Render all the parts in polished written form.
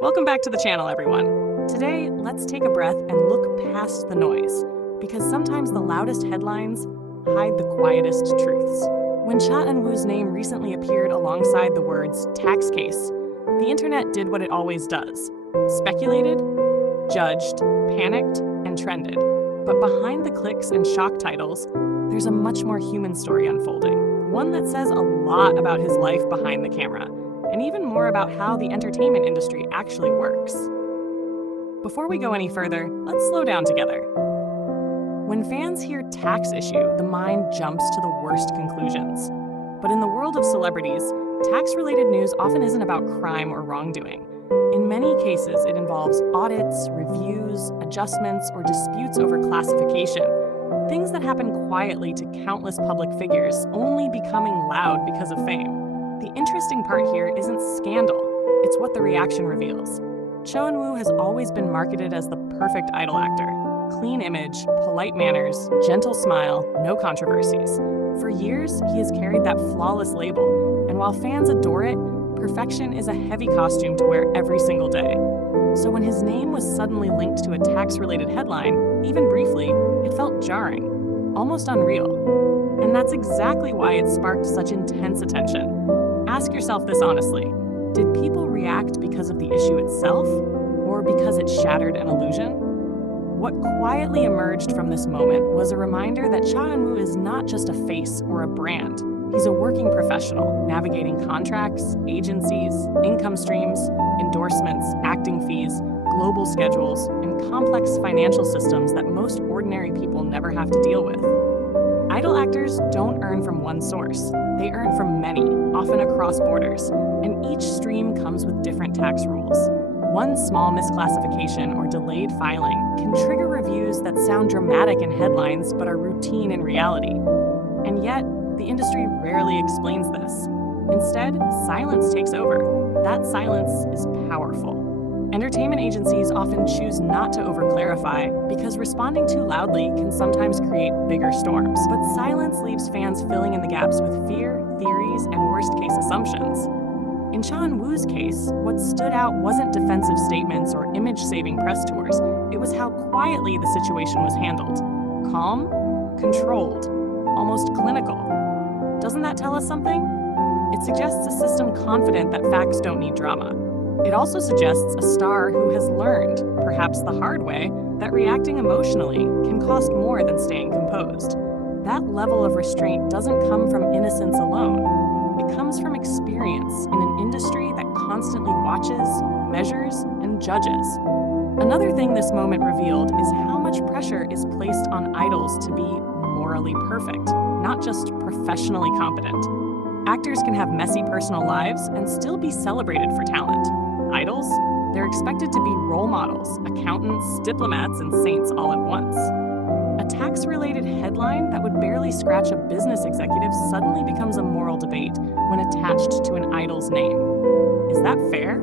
Welcome back to the channel, everyone. Today, let's take a breath and look past the noise, because sometimes the loudest headlines hide the quietest truths. When Cha Eun-woo's name recently appeared alongside the words tax case, the internet did what it always does: speculated, judged, panicked, and trended. But behind the clicks and shock titles, there's a much more human story unfolding, one that says a lot about his life behind the camera, and even more about how the entertainment industry actually works. Before we go any further, let's slow down together. When fans hear tax issue, the mind jumps to the worst conclusions. But in the world of celebrities, tax-related news often isn't about crime or wrongdoing. In many cases, it involves audits, reviews, adjustments, or disputes over classification. Things that happen quietly to countless public figures, only becoming loud because of fame. The interesting part here isn't scandal, it's what the reaction reveals. Cha Eun-woo has always been marketed as the perfect idol actor. Clean image, polite manners, gentle smile, no controversies. For years, he has carried that flawless label, and while fans adore it, perfection is a heavy costume to wear every single day. So when his name was suddenly linked to a tax-related headline, even briefly, it felt jarring, almost unreal. And that's exactly why it sparked such intense attention. Ask yourself this honestly: did people react because of the issue itself, or because it shattered an illusion? What quietly emerged from this moment was a reminder that Cha Eun-woo is not just a face or a brand. He's a working professional, navigating contracts, agencies, income streams, endorsements, acting fees, global schedules, and complex financial systems that most ordinary people never have to deal with. Idol actors don't earn from one source. They earn from many, often across borders, and each stream comes with different tax rules. One small misclassification or delayed filing can trigger reviews that sound dramatic in headlines but are routine in reality. And yet, the industry rarely explains this. Instead, silence takes over. That silence is powerful. Entertainment agencies often choose not to overclarify because responding too loudly can sometimes create bigger storms. But silence leaves fans filling in the gaps with fear, theories, and worst-case assumptions. In Cha Eun-woo's case, what stood out wasn't defensive statements or image-saving press tours. It was how quietly the situation was handled. Calm, controlled, almost clinical. Doesn't that tell us something? It suggests a system confident that facts don't need drama. It also suggests a star who has learned, perhaps the hard way, that reacting emotionally can cost more than staying composed. That level of restraint doesn't come from innocence alone. It comes from experience in an industry that constantly watches, measures, and judges. Another thing this moment revealed is how much pressure is placed on idols to be morally perfect, not just professionally competent. Actors can have messy personal lives and still be celebrated for talent. Idols? They're expected to be role models, accountants, diplomats, and saints all at once. A tax-related headline that would barely scratch a business executive suddenly becomes a moral debate when attached to an idol's name. Is that fair?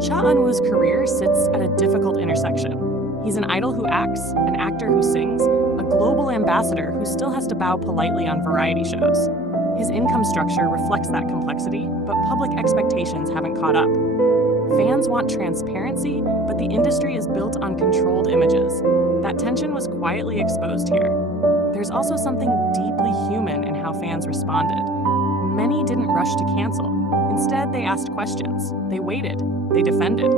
Cha Eun-woo's career sits at a difficult intersection. He's an idol who acts, an actor who sings, a global ambassador who still has to bow politely on variety shows. His income structure reflects that complexity, but public expectations haven't caught up. Fans want transparency, but the industry is built on controlled images. That tension was quietly exposed here. There's also something deeply human in how fans responded. Many didn't rush to cancel. Instead, they asked questions. They waited. They defended.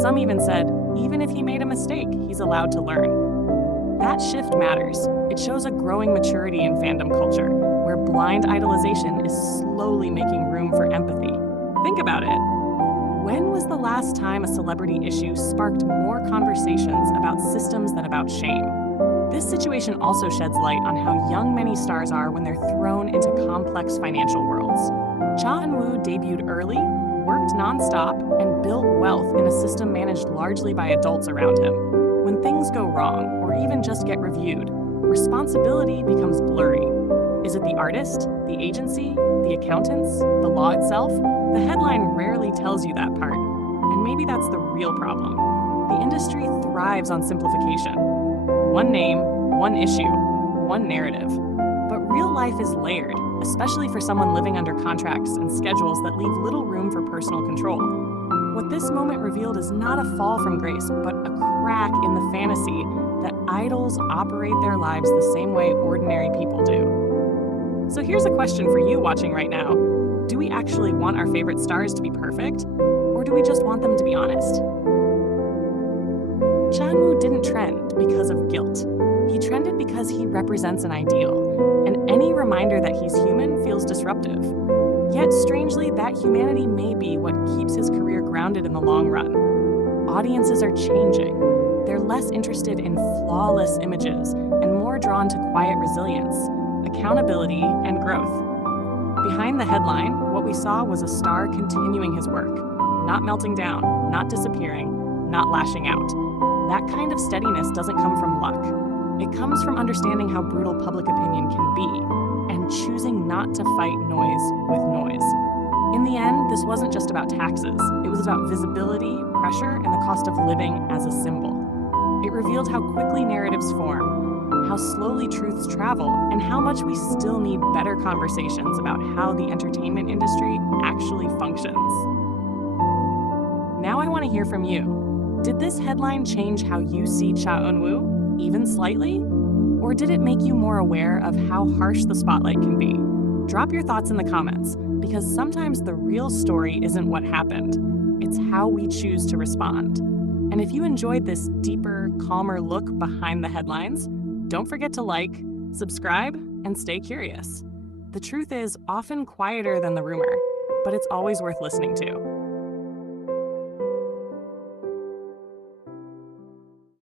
Some even said, even if he made a mistake, he's allowed to learn. That shift matters. It shows a growing maturity in fandom culture, where blind idolization is slowly making room for empathy. Think about it. When was the last time a celebrity issue sparked more conversations about systems than about shame? This situation also sheds light on how young many stars are when they're thrown into complex financial worlds. Cha Eun-woo debuted early, worked nonstop, and built wealth in a system managed largely by adults around him. When things go wrong, or even just get reviewed, responsibility becomes blurry. Is it the artist, the agency, the accountants, the law itself? The headline rarely tells you that part, and maybe that's the real problem. The industry thrives on simplification. One name, one issue, one narrative. But real life is layered, especially for someone living under contracts and schedules that leave little room for personal control. What this moment revealed is not a fall from grace, but a crack in the fantasy that idols operate their lives the same way ordinary people do. So here's a question for you watching right now. Do we actually want our favorite stars to be perfect? Or do we just want them to be honest? Cha Eun-woo didn't trend because of guilt. He trended because he represents an ideal, and any reminder that he's human feels disruptive. Yet, strangely, that humanity may be what keeps his career grounded in the long run. Audiences are changing. They're less interested in flawless images and more drawn to quiet resilience, accountability, and growth. Behind the headline, what we saw was a star continuing his work, not melting down, not disappearing, not lashing out. That kind of steadiness doesn't come from luck. It comes from understanding how brutal public opinion can be and choosing not to fight noise with noise. In the end, this wasn't just about taxes. It was about visibility, pressure, and the cost of living as a symbol. It revealed how quickly narratives form, how slowly truths travel, and how much we still need better conversations about how the entertainment industry actually functions. Now I want to hear from you. Did this headline change how you see Cha Eun-woo, even slightly? Or did it make you more aware of how harsh the spotlight can be? Drop your thoughts in the comments, because sometimes the real story isn't what happened. It's how we choose to respond. And if you enjoyed this deeper, calmer look behind the headlines, don't forget to like, subscribe, and stay curious. The truth is often quieter than the rumor, but it's always worth listening to.